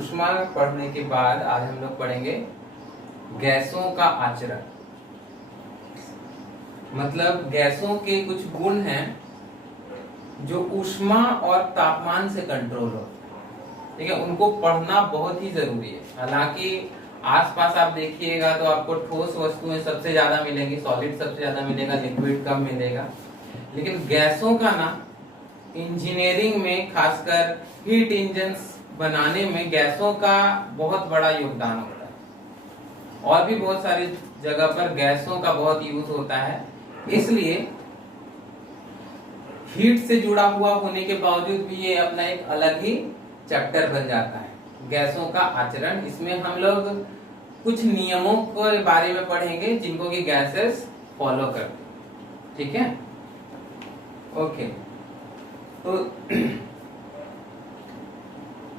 ऊष्मा पढ़ने के बाद आज हम लोग पढ़ेंगे गैसों का आचरण। मतलब गैसों के कुछ गुण हैं जो ऊष्मा और तापमान से कंट्रोल होते हैं। ठीक है, उनको पढ़ना बहुत ही जरूरी है। हालांकि आसपास आप देखिएगा तो आपको ठोस वस्तुएं सबसे ज्यादा मिलेंगी, सॉलिड सबसे ज्यादा मिलेगा, लिक्विड कम मिलेगा। लेकिन गैसों का ना इंजीनियरिंग में, खासकर हीट इंजन्स बनाने में गैसों का बहुत बड़ा योगदान होता है। और भी बहुत सारी जगह पर गैसों का बहुत यूज होता है। इसलिए हीट से जुड़ा हुआ होने के बावजूद भी ये अपना एक अलग ही चैप्टर बन जाता है, गैसों का आचरण। इसमें हम लोग कुछ नियमों के बारे में पढ़ेंगे जिनको कि गैसेस फॉलो करते हैं। ठीक है, ओके। तो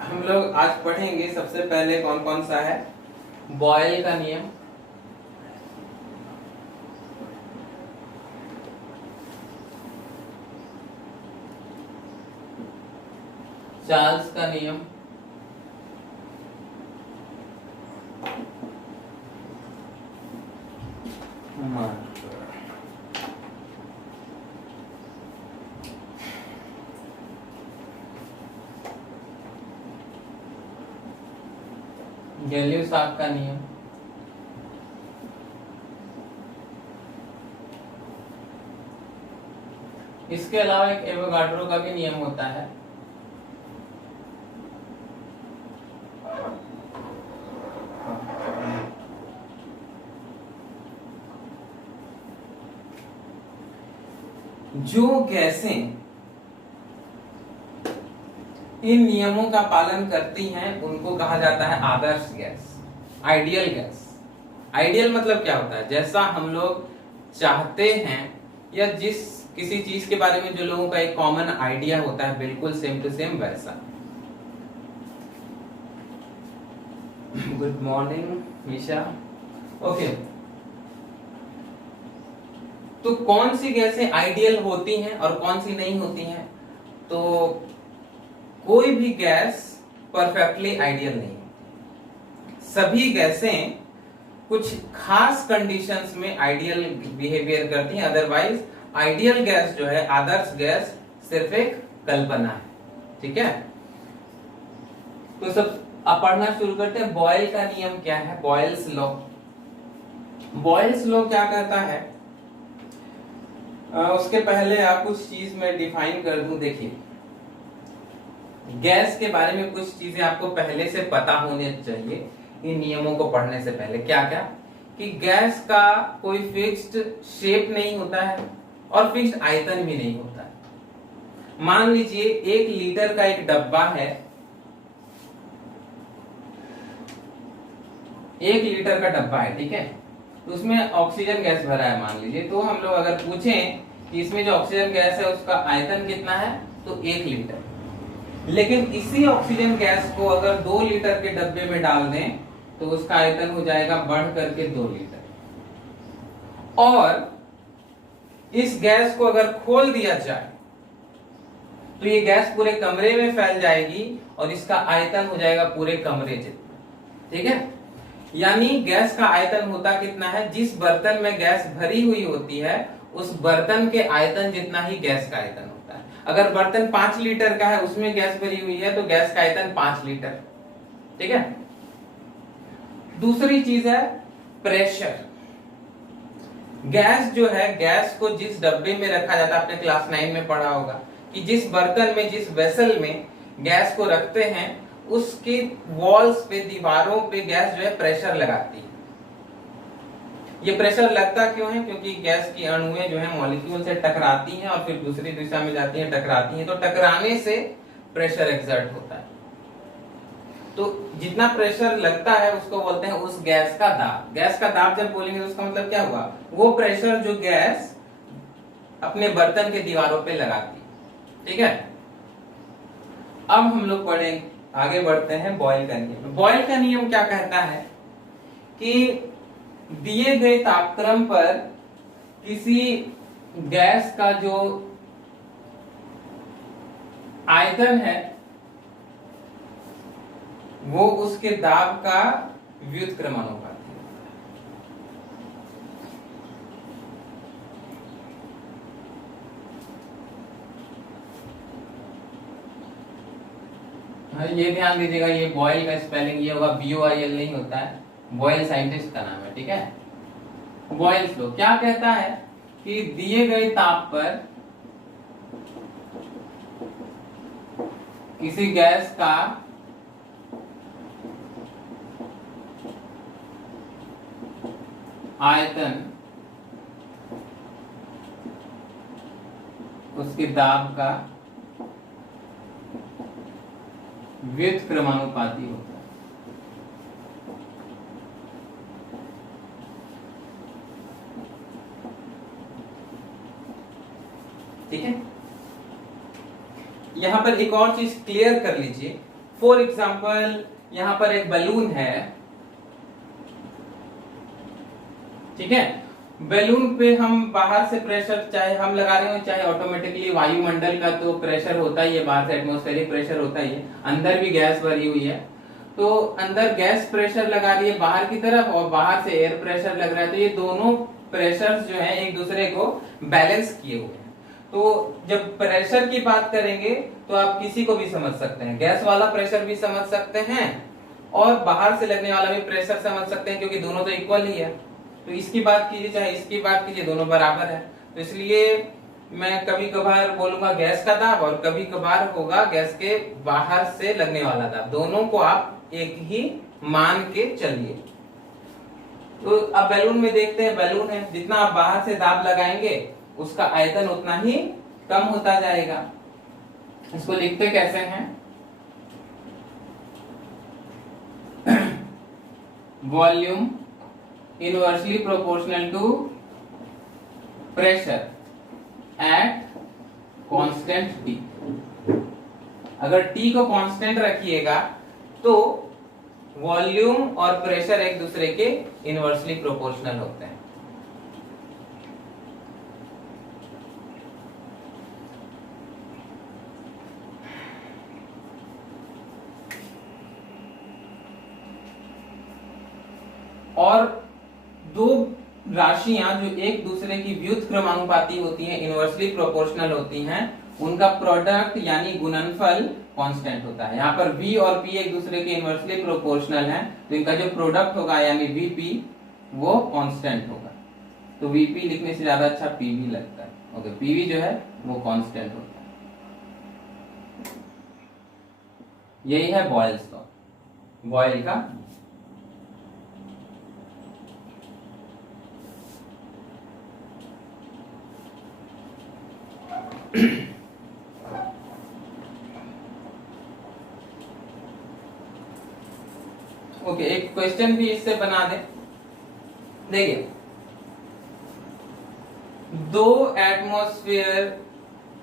हम लोग आज पढ़ेंगे सबसे पहले कौन कौन सा है, बॉयल का नियम, चार्ल्स का नियम, गैलियो-साक का नियम, इसके अलावा एक एवोगाड्रो का भी नियम होता है। जो गैसें इन नियमों का पालन करती हैं उनको कहा जाता है आदर्श गैस, आइडियल गैस। आइडियल मतलब क्या होता है, जैसा हम लोग चाहते हैं या जिस किसी चीज के बारे में जो लोगों का एक कॉमन आइडिया होता है, बिल्कुल सेम टू सेम वैसा। Good morning Misha. ओके, तो कौन सी गैसें आइडियल होती हैं और कौन सी नहीं होती हैं? तो कोई भी गैस परफेक्टली आइडियल नहीं है। सभी गैसें कुछ खास कंडीशंस में आइडियल बिहेवियर करती हैं। अदरवाइज आइडियल गैस जो है, आदर्श गैस, सिर्फ एक कल्पना है। ठीक है, तो सब अब पढ़ना शुरू करते हैं। बॉयल का नियम क्या है, बॉयल्स लॉ। बॉयल्स लॉ क्या कहता है, उसके पहले आप कुछ चीज में डिफाइन कर दूं। देखिए, गैस के बारे में कुछ चीजें आपको पहले से पता होनी चाहिए इन नियमों को पढ़ने से पहले। क्या क्या, कि गैस का कोई फिक्स्ड शेप नहीं होता है और फिक्स्ड आयतन भी नहीं होता है। मान लीजिए 1 लीटर का एक डब्बा है, 1 लीटर का डब्बा है, ठीक है, उसमें ऑक्सीजन गैस भरा है मान लीजिए। तो हम लोग अगर पूछें कि इसमें जो ऑक्सीजन गैस है उसका आयतन कितना है, तो 1 लीटर। लेकिन इसी ऑक्सीजन गैस को अगर 2 लीटर के डब्बे में डाल दें तो उसका आयतन हो जाएगा बढ़ करके 2 लीटर। और इस गैस को अगर खोल दिया जाए तो ये गैस पूरे कमरे में फैल जाएगी और इसका आयतन हो जाएगा पूरे कमरे जितना। ठीक है, यानी गैस का आयतन होता कितना है, जिस बर्तन में गैस भरी हुई होती है उस बर्तन के आयतन जितना ही गैस का आयतन होता है। अगर बर्तन 5 लीटर का है, उसमें गैस भरी हुई है, तो गैस का आयतन 5 लीटर। ठीक है, दूसरी चीज है प्रेशर। गैस जो है, गैस को जिस डब्बे में रखा जाता है, आपने क्लास 9 में पढ़ा होगा कि जिस बर्तन में, जिस वेसल में गैस को रखते हैं, उसके वॉल्स पे, दीवारों पे गैस जो है प्रेशर लगाती है। ये प्रेशर लगता क्यों है, क्योंकि गैस की अणुएं जो है मॉलिक्यूल से टकराती हैं और फिर दूसरी दिशा में जाती हैं, टकराती हैं, तो टकराने से प्रेशर एक्सर्ट होता है। तो जितना प्रेशर लगता है उसको बोलते हैं उस गैस का दाब। गैस का दाब जब बोलेंगे तो उसका मतलब क्या हुआ, वो प्रेशर जो गैस अपने बर्तन के दीवारों पे लगाती है। ठीक है, अब हम लोग पढ़ेंगे, आगे बढ़ते हैं बॉयल का नियम। बॉयल का नियम क्या कहता है कि दिए गए तापक्रम पर किसी गैस का जो आयतन है वो उसके दाब का व्युत्क्रमानुपाती है। ये ध्यान दीजिएगा, ये बॉयल का स्पेलिंग ये होगा BOIL नहीं होता है, बॉयल साइंटिस्ट का नाम है, ठीक है। बॉयल्स लॉ क्या कहता है कि दिए गए ताप पर किसी गैस का आयतन उसके दाब का व्युत्क्रमानुपाती होता है। ठीक है, यहां पर एक और चीज क्लियर कर लीजिए। फॉर एग्जाम्पल यहां पर एक बलून है, ठीक है। बैलून पे हम बाहर से प्रेशर चाहे हम लगा रहे हो चाहे ऑटोमेटिकली वायुमंडल का तो प्रेशर होता ही है, बाहर से एटमॉस्फेरिक प्रेशर होता ही है, अंदर भी गैस भरी हुई है, तो अंदर गैस प्रेशर लगा रही है बाहर की तरफ और बाहर से एयर प्रेशर लग रहा है, तो ये दोनों प्रेशर जो है एक दूसरे को बैलेंस किए हुए हैं। तो जब प्रेशर की बात करेंगे तो आप किसी को भी समझ सकते हैं, गैस वाला प्रेशर भी समझ सकते हैं और बाहर से लगने वाला भी प्रेशर समझ सकते हैं, क्योंकि दोनों तो इक्वल ही है। तो इसकी बात कीजिए चाहे इसकी बात कीजिए, दोनों बराबर है। तो इसलिए मैं कभी कभार बोलूंगा गैस का दाब और कभी कभार होगा गैस के बाहर से लगने वाला दाब, दोनों को आप एक ही मान के चलिए। तो अब बैलून में देखते हैं, बैलून है, जितना आप बाहर से दाब लगाएंगे उसका आयतन उतना ही कम होता जाएगा। इसको लिखते कैसे हैं, volume inversely proportional to pressure at constant T। अगर T को कांस्टेंट रखिएगा तो वॉल्यूम और प्रेशर एक दूसरे के इनवर्सली प्रोपोर्शनल होते हैं। और दो राशियां जो एक दूसरे की व्युत्क्रमानुपाती होती हैं, इनवर्सली प्रोपोर्शनल होती हैं, उनका प्रोडक्ट यानी गुणनफल कांस्टेंट होता है। यहाँ पर V और P एक दूसरे के इनवर्सली प्रोपोर्शनल हैं, तो इनका जो प्रोडक्ट होगा यानी VP वो कांस्टेंट होगा। तो VP लिखने से ज्यादा अच्छा PV लगता है। ओके, PV जो है वो कांस्टेंट होता है। यही है बॉयल्स लॉ, बॉयल का ओके, एक क्वेश्चन भी इससे बना दे। देखिए, 2 एटमॉस्फेयर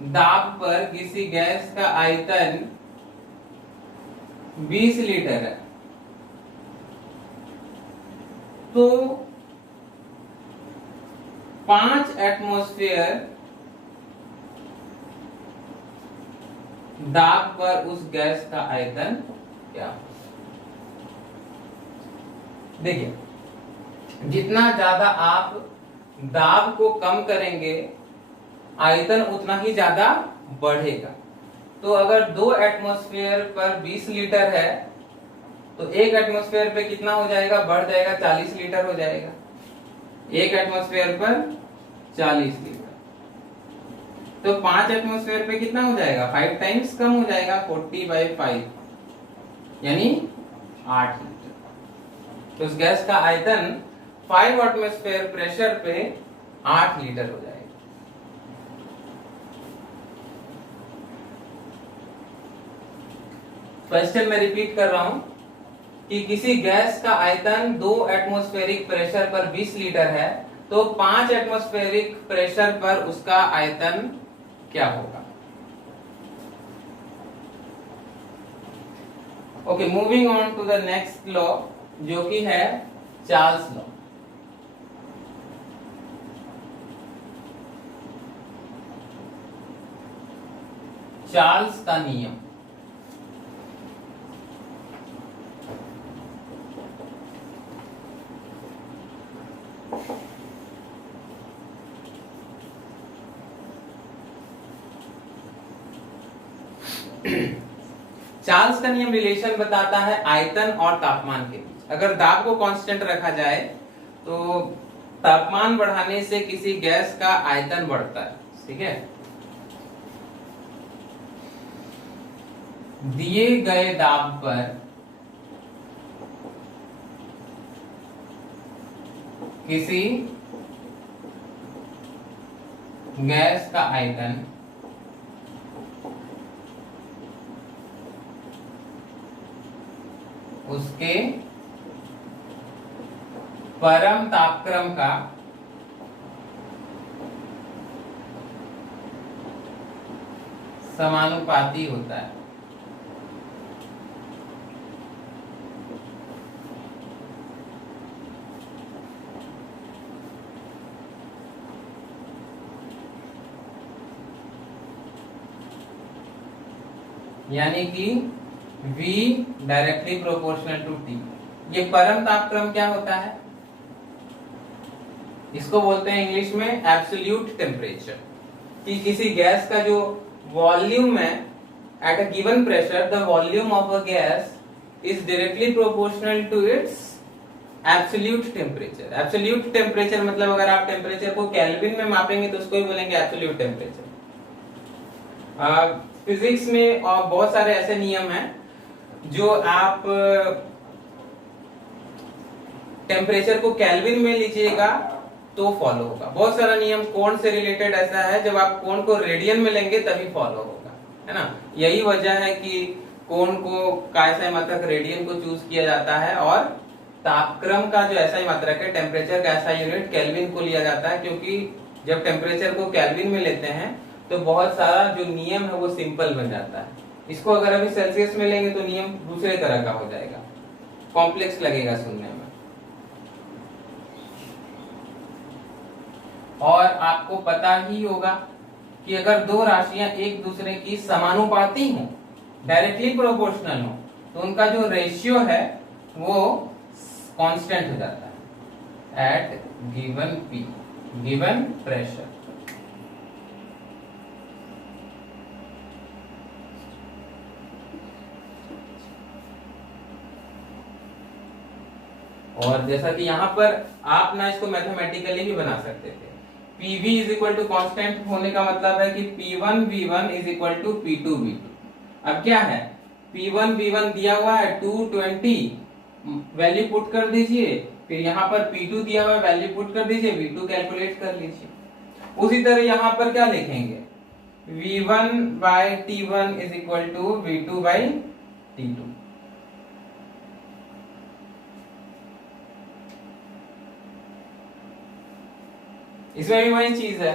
दाब पर किसी गैस का आयतन 20 लीटर है, तो 5 एटमॉस्फेयर दाब पर उस गैस का आयतन क्या हो। देखिए, जितना ज्यादा आप दाब को कम करेंगे आयतन उतना ही ज्यादा बढ़ेगा। तो अगर 2 एटमॉस्फेयर पर 20 लीटर है तो 1 एटमॉस्फेयर पे कितना हो जाएगा, बढ़ जाएगा, 40 लीटर हो जाएगा। 1 एटमॉस्फेयर पर 40 लीटर, तो 5 एटमॉस्फेयर पे कितना हो जाएगा, 5 टाइम्स कम हो जाएगा, 40/5 यानी 8 लीटर। तो उस गैस का आयतन 5 एटमॉस्फेयर प्रेशर पे 8 लीटर हो जाएगा। क्वेश्चन में रिपीट कर रहा हूं कि किसी गैस का आयतन 2 एटमॉस्फेरिक प्रेशर पर 20 लीटर है, तो 5 एटमॉस्फेरिक प्रेशर पर उसका आयतन क्या होगा। Okay, moving on to the next law जो कि है चार्ल्स लॉ। चार्ल्स का नियम। चार्ल्स का नियम रिलेशन बताता है आयतन और तापमान के बीच। अगर दाब को कांस्टेंट रखा जाए तो तापमान बढ़ाने से किसी गैस का आयतन बढ़ता है, ठीक है। दिए गए दाब पर किसी गैस का आयतन उसके परम तापक्रम का समानुपाती होता है। यानी कि V directly proportional to T। ये परम तापक्रम क्या होता है? इसको बोलते हैं इंग्लिश में एब्सोल्यूट टेम्परेचर। कि किसी गैस का जो वॉल्यूम है at a given pressure, the volume of a gas is directly proportional to its absolute temperature. Absolute temperature मतलब अगर आप टेम्परेचर को केल्विन में मापेंगे तो उसको ही बोलेंगे एब्सोल्यूट टेम्परेचर। फिजिक्स में और बहुत सारे ऐसे नियम हैं जो आप टेम्परेचर को केल्विन में लीजिएगा तो फॉलो होगा। बहुत सारा नियम कोण से रिलेटेड ऐसा है, जब आप कोण को रेडियन में लेंगे तभी फॉलो होगा, है ना। यही वजह है कि कोण को का SI मात्रक रेडियन को चूज किया जाता है और तापक्रम का जो SI मात्रक है, टेम्परेचर का SI यूनिट केल्विन को लिया जाता है, क्योंकि जब टेम्परेचर को केल्विन में लेते हैं तो बहुत सारा जो नियम है वो सिंपल बन जाता है। इसको अगर अभी सेल्सियस में लेंगे तो नियम दूसरे तरह का हो जाएगा, कॉम्प्लेक्स लगेगा सुनने में। और आपको पता ही होगा कि अगर दो राशियां एक दूसरे की समानुपाती हो, डायरेक्टली प्रोपोर्शनल हो, तो उनका जो रेशियो है वो कांस्टेंट हो जाता है at given P, given pressure. और जैसा कि यहाँ पर आप ना इसको मैथमेटिकली भी बना सकते थे। PV is equal to constant होने का मतलब है कि P1 V1 is equal to P2 V2। अब क्या है, P1 V1 दिया हुआ है 220, वैल्यू पुट कर दीजिए, फिर यहाँ पर P2 दिया हुआ है, वैल्यू पुट कर दीजिए, V2 कैलकुलेट कर लीजिए। उसी तरह यहाँ पर क्या लिखेंगे, V1 by T1 is equal to V2 by T2। इसमें भी वही चीज है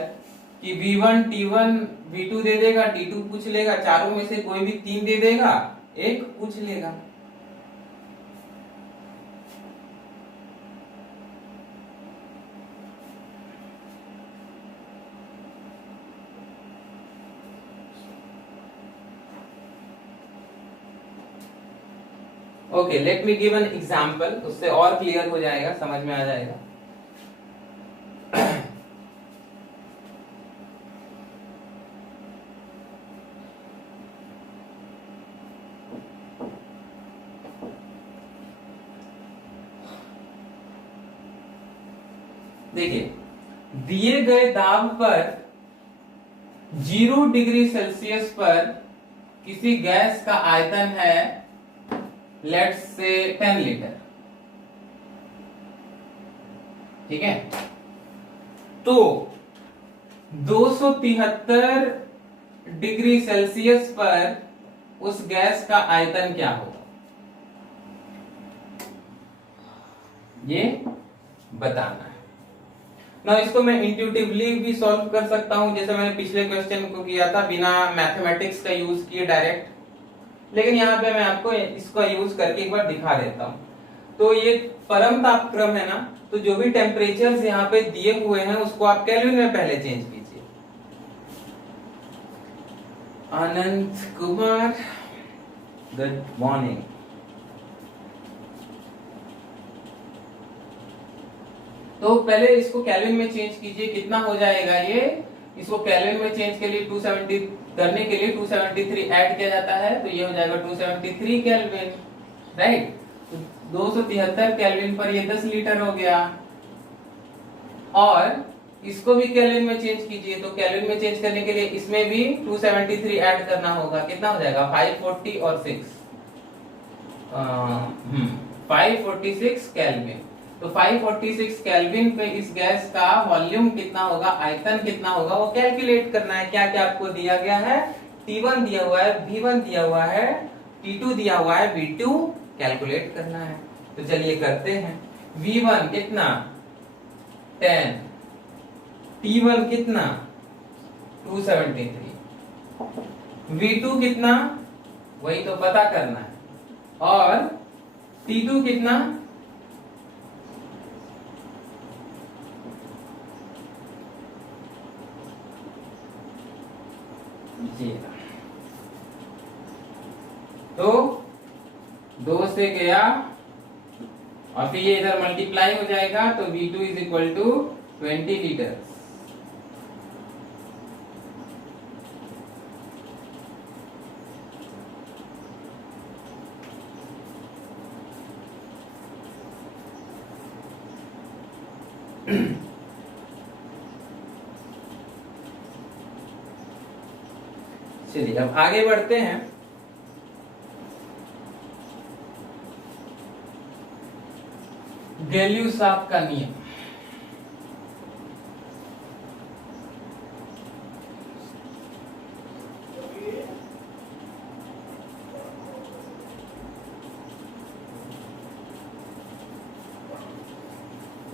कि V1 T1 V2 दे देगा, T2 पूछ लेगा, चारों में से कोई भी 3 दे देगा, एक पूछ लेगा। Okay, let me give an example, उससे और क्लियर हो जाएगा, समझ में आ जाएगा। देखिए, दिए गए दाब पर 0 डिग्री सेल्सियस पर किसी गैस का आयतन है लेट्स से 10 लीटर, ठीक है। तो 273 डिग्री सेल्सियस पर उस गैस का आयतन क्या होगा, ये बताना है ना। इसको मैं इंट्यूटिवली भी सॉल्व कर सकता हूं, जैसे मैंने पिछले क्वेश्चन को किया था बिना मैथमेटिक्स का यूज किए डायरेक्ट, लेकिन यहाँ पे मैं आपको इसका यूज करके एक बार दिखा देता हूं। तो ये परम तापक्रम है ना, तो जो भी टेम्परेचर्स यहाँ पे दिए हुए हैं उसको आप केल्विन में पहले चेंज कीजिए। अनंत कुमार, गुड मॉर्निंग। तो पहले इसको केल्विन में चेंज कीजिए, कितना हो जाएगा ये इसको केल्विन में चेंज के लिए 270 करने के लिए 273 ऐड किया जाता है, तो ये हो जाएगा 273 केल्विन, राइट। 273 केल्विन पर ये 10 लीटर हो गया। और इसको भी केल्विन में चेंज कीजिए, तो केल्विन में चेंज करने के लिए इसमें भी 273 ऐड करना होगा। कितना हो जाएगा? 540 और 6 546 केल्विन। तो 546 केल्विन पे इस गैस का वॉल्यूम कितना होगा, आयतन कितना होगा, वो कैलकुलेट करना है। क्या क्या आपको दिया गया है? T1 दिया हुआ है, V1 दिया हुआ है, T2 दिया हुआ है, V2 कैलकुलेट करना है। तो चलिए करते हैं। V1 कितना? 10। T1 कितना? 273। V2 कितना? वही तो पता करना है। और T2 कितना? तो 2 से गया और फिर ये इधर मल्टीप्लाई हो जाएगा, तो V2 is equal to 20 litre. चलिए अब आगे बढ़ते हैं। गैल्यूसाफ का नियम।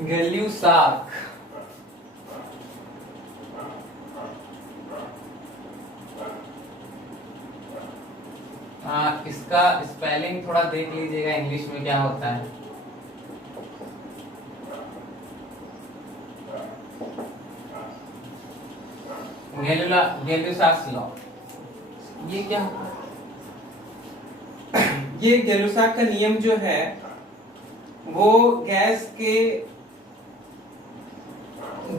गैल्यूसाफ इसका स्पेलिंग थोड़ा देख लीजिएगा इंग्लिश में क्या होता है। गैल्यूसाफ लॉ। ये क्या होता है? ये गैल्यूसाफ का नियम जो है वो गैस के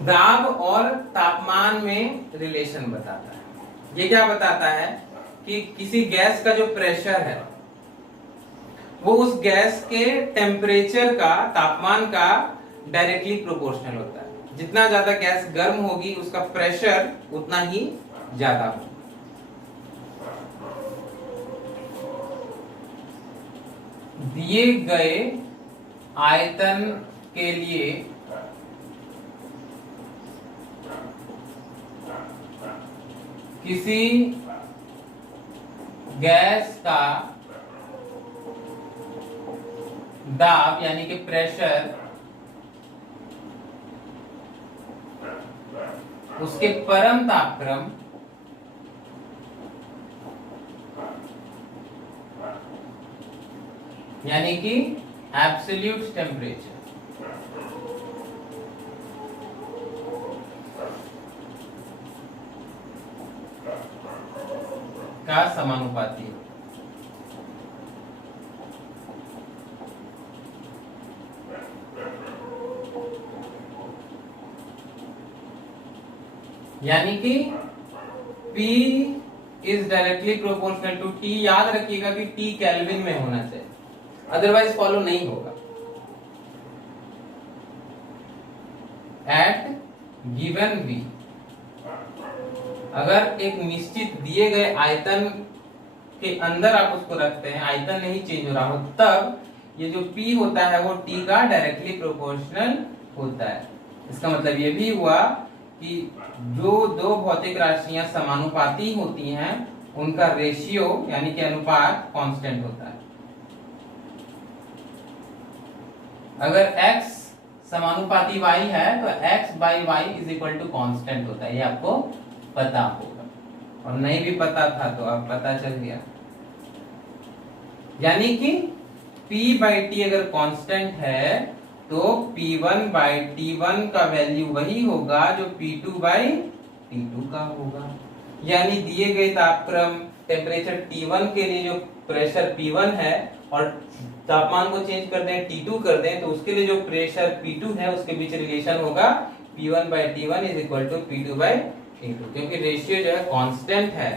दाब और तापमान में रिलेशन बताता है। ये क्या बताता है कि किसी गैस का जो प्रेशर है वो उस गैस के टेम्परेचर का, तापमान का डायरेक्टली प्रोपोर्शनल होता है। जितना ज्यादा गैस गर्म होगी उसका प्रेशर उतना ही ज्यादा होगा। दिए गए आयतन के लिए किसी गैस का दाब यानी कि प्रेशर उसके परम तापक्रम यानी कि एब्सोल्यूट टेम्परेचर का समानुपाती है। यानी कि P is directly proportional to T। याद रखिएगा कि T केल्विन में होना चाहिए, अदरवाइज फॉलो नहीं होगा। एट गिवन V, अगर एक निश्चित दिए गए आयतन के अंदर आप उसको रखते हैं, आयतन नहीं चेंज हो रहा हो, तब ये जो P होता है वो T का डायरेक्टली प्रोपोर्शनल होता है। इसका मतलब ये भी हुआ कि जो दो भौतिक राशियां समानुपाती होती हैं उनका रेशियो यानी कि अनुपात कांस्टेंट होता है। अगर x समानुपाती y है तो x by y is equal to constant होता है। ये आपको पता होगा, और नहीं भी पता था तो अब पता चल गया। यानी कि P बाई T अगर कांस्टेंट है तो P1 बाई T1 का वैल्यू वही होगा जो P2 बाई T2 का होगा। यानी दिए गए तापक्रम टेम्परेचर T1 के लिए जो प्रेशर P1 है और तापमान को चेंज कर दें T2 कर दें, तो उसके लिए जो प्रेशर P2 है उसके बीच रिलेशन होगा P1 by T1 is equal to P2 by into, क्योंकि रेशियो जो है कांस्टेंट है।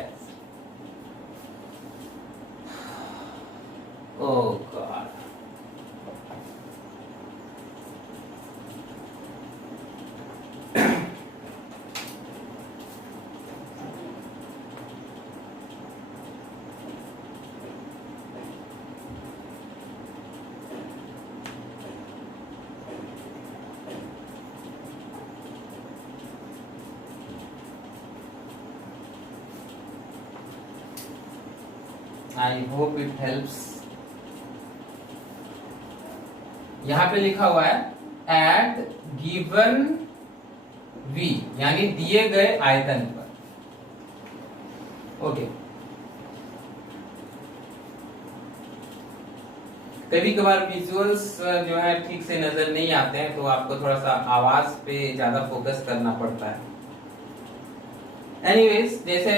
Oh god, I hope it helps. यहां पे लिखा हुआ है एट गिवन v, यानी दिए गए आयतन पर। ओके, कभी कभार विजुअल्स जो है ठीक से नजर नहीं आते हैं, तो आपको थोड़ा सा आवाज पे ज्यादा फोकस करना पड़ता है। एनीवेज, जैसे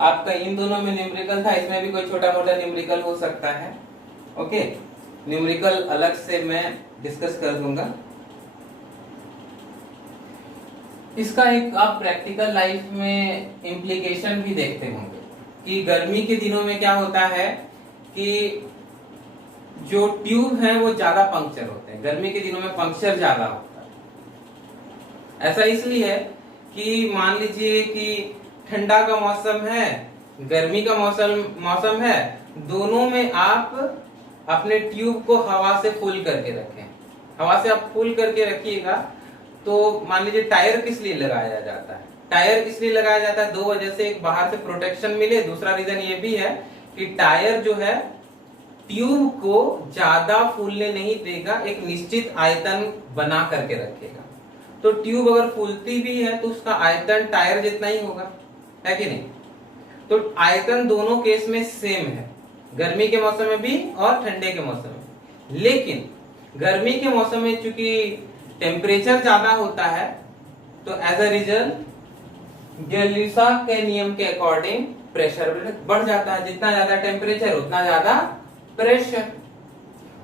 आपका इन दोनों में न्यूमेरिकल था, इसमें भी कोई छोटा मोटा न्यूमेरिकल हो सकता है। ओके, न्यूमेरिकल अलग से मैं डिस्कस कर दूंगा। इसका एक आप प्रैक्टिकल लाइफ में इम्प्लीकेशन भी देखते होंगे कि गर्मी के दिनों में क्या होता है कि जो ट्यूब है वो ज्यादा पंक्चर होते हैं। गर्मी के दिनों में पंक्चर ज्यादा होता है। ऐसा इसलिए है कि मान लीजिए कि ठंडा का मौसम है, गर्मी का मौसम है, दोनों में आप अपने ट्यूब को हवा से फुल करके रखें। हवा से आप फुल करके रखिएगा तो मान लीजिए टायर किस लिए लगाया जाता है? टायर इसलिए लगाया जाता है दो वजह से, एक बाहर से प्रोटेक्शन मिले, दूसरा रीजन ये भी है कि टायर जो है ट्यूब को ज्यादा फूलने नहीं देगा, एक निश्चित आयतन बना करके रखेगा। तो ट्यूब अगर फूलती भी है तो उसका आयतन टायर जितना ही होगा, है कि नहीं? तो आयतन दोनों केस में सेम है, गर्मी के मौसम में भी और ठंडे के मौसम में। लेकिन गर्मी के मौसम में चूंकि टेम्परेचर ज्यादा होता है तो एज अ रिजल्ट गैलीसा के नियम के अकॉर्डिंग प्रेशर बढ़ जाता है। जितना ज्यादा टेम्परेचर उतना ज्यादा प्रेशर।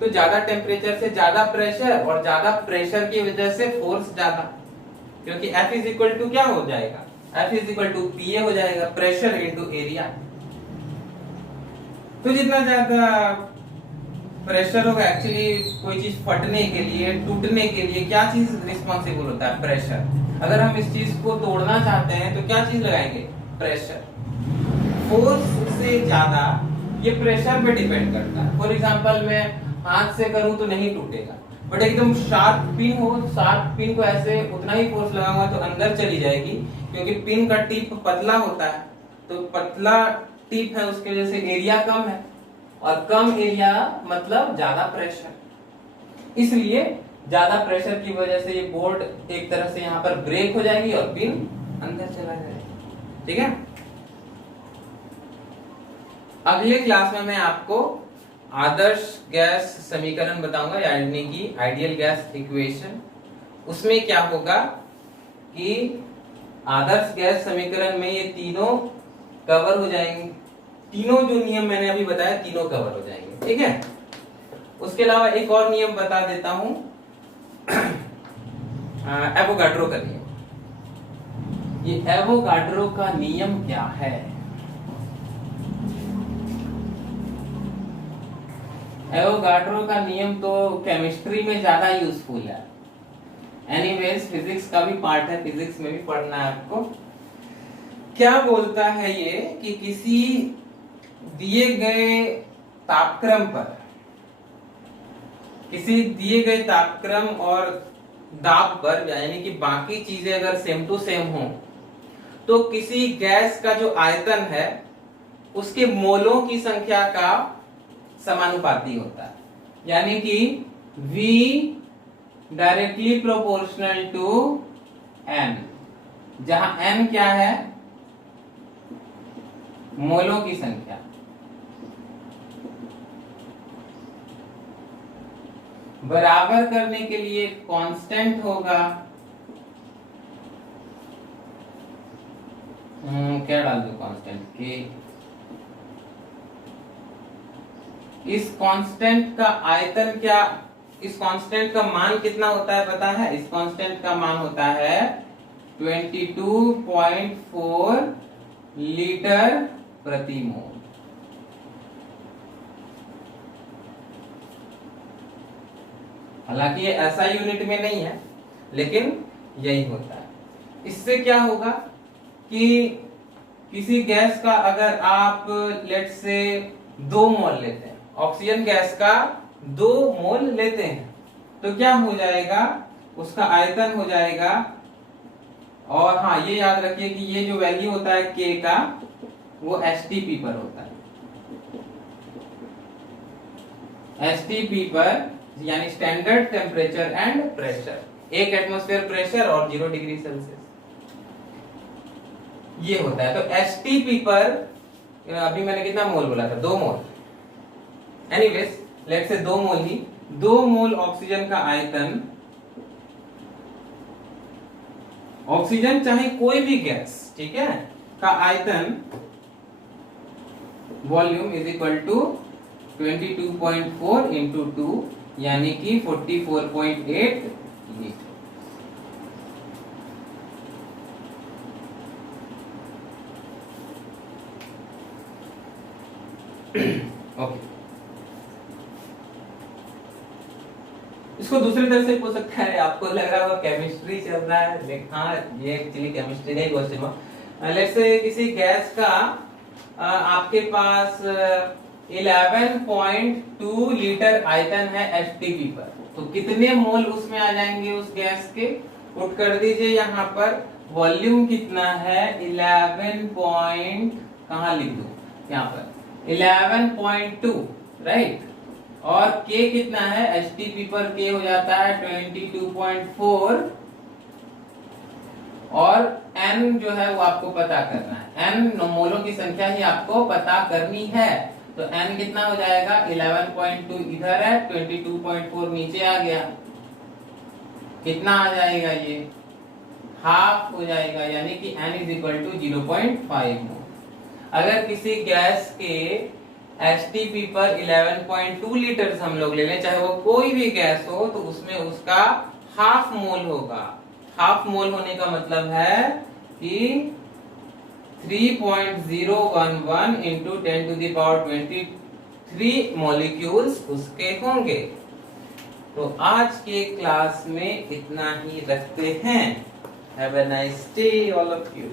तो ज्यादा टेम्परेचर से ज्यादा प्रेशर, और ज्यादा प्रेशर की वजह से फोर्स ज्यादा, क्योंकि F इज इक्वल टू क्या हो जाएगा? F is equal to PA हो जाएगा, प्रेशर इनटू एरिया। तो जितना ज्यादा प्रेशर होगा, एक्चुअली कोई चीज फटने के लिए, टूटने के लिए क्या चीज रिस्पॉन्सिबल होता है? प्रेशर। अगर हम इस चीज को तोड़ना चाहते हैं तो क्या चीज लगाएंगे? प्रेशर। फोर्स से ज्यादा ये प्रेशर पे डिपेंड करता है। फॉर एग्जांपल मैं हाथ से करूं तो नहीं टूटेगा, बट एकदम शार्प पिन हो, शार्प पिन को ऐसे उतना ही फोर्स लगाऊंगा तो अंदर चली जाएगी, क्योंकि पिन का टिप पतला होता है। तो पतला टिप है, उसके वजह से एरिया कम है, और कम एरिया मतलब ज्यादा प्रेशर। इसलिए ज्यादा प्रेशर की वजह से ये बोर्ड एक तरह से यहाँ पर ब्रेक हो जाएगी और पिन अंदर चला जाएगा। ठीक है, अगले क्लास में मैं आपको आदर्श गैस समीकरण बताऊंगा, यानी कि आइडियल गैस इक्वेशन। उसमें क्या होगा कि आदर्श गैस समीकरण में ये तीनों कवर हो जाएंगे। तीनों जो नियम मैंने अभी बताया तीनों कवर हो जाएंगे। ठीक है, उसके अलावा एक और नियम बता देता हूं, एवोगाड्रो का नियम। ये एवोगाड्रो का नियम क्या है? एवोगाड्रो का नियम तो केमिस्ट्री में ज्यादा यूजफुल है। एनीवेज फिजिक्स का भी पार्ट है, फिजिक्स में भी पढ़ना है आपको। क्या बोलता है ये कि किसी दिए गए तापक्रम पर, किसी दिए गए तापक्रम और दाब पर, यानी कि बाकी चीजें अगर सेम टू सेम हो, तो किसी गैस का जो आयतन है उसके मोलों की संख्या का समानुपाती होता है। यानी कि V directly proportional to N, जहां N क्या है? मोलों की संख्या। बराबर करने के लिए कांस्टेंट होगा, क्या डाल दो कांस्टेंट के? इस कांस्टेंट का आयतन क्या, इस कांस्टेंट का मान कितना होता है पता है? इस कांस्टेंट का मान होता है 22.4 लीटर प्रति मोल। हालांकि ये ऐसा यूनिट में नहीं है, लेकिन यही होता है। इससे क्या होगा कि किसी गैस का अगर आप लेट से 2 मोल लेते हैं, ऑक्सीजन गैस का 2 मोल लेते हैं, तो क्या हो जाएगा, उसका आयतन हो जाएगा। और हाँ, ये याद रखिए कि ये जो वैल्यू होता है K का, वो एसटीपी पर होता है। एसटीपी पर यानी standard temperature and pressure, 1 atmosphere pressure और 0 डिग्री सेल्सियस, ये होता है। तो एसटीपी पर अभी मैंने कितना मोल बोला था, 2 मोल। Anyways let's say 2 mole he, 2 mole oxygen का आयतन, ऑक्सीजन चाहे कोई भी गैस, ठीक है, का आयतन volume is equal to 22.4 into 2 यानी कि 44.8 लीटर। ओके, इसको दूसरी तरह से पूछ सकता है। आपको लग रहा होगा केमिस्ट्री चल रहा है, लेकिन हाँ, ये एक्चुअली केमिस्ट्री का ही क्वेश्चन हुआ। लेट्स से किसी गैस का आपके पास 11.2 लीटर आयतन है एसटीपी पर, तो कितने मोल उसमें आ जाएंगे उस गैस के? पुट कर दीजिए यहाँ पर, वॉल्यूम कितना है 11 पॉइंट, कहाँ लिख दूं, यहाँ पर 11.2, राइट। और K कितना है एसटीपी पर? K हो जाता है 22.4, और N जो है वो आपको पता करना है। N मोलों की संख्या ही आपको पता करनी है। तो N कितना हो जाएगा, 11.2 इधर है, 22.4 नीचे आ गया, कितना आ जाएगा, ये हाफ हो जाएगा, यानी कि N इज इक्वल टू 0.5 मोल। अगर किसी गैस के एसटीपी पर 11.2 लीटर हम लोग ले लें, चाहे वो कोई भी गैस हो, तो उसमें उसका हाफ मोल होगा। हाफ मोल होने का मतलब है कि 3.011 into 10 to the power 23 molecules उसके होंगे। तो आज के क्लास में इतना ही रखते हैं। Have a nice day all of you.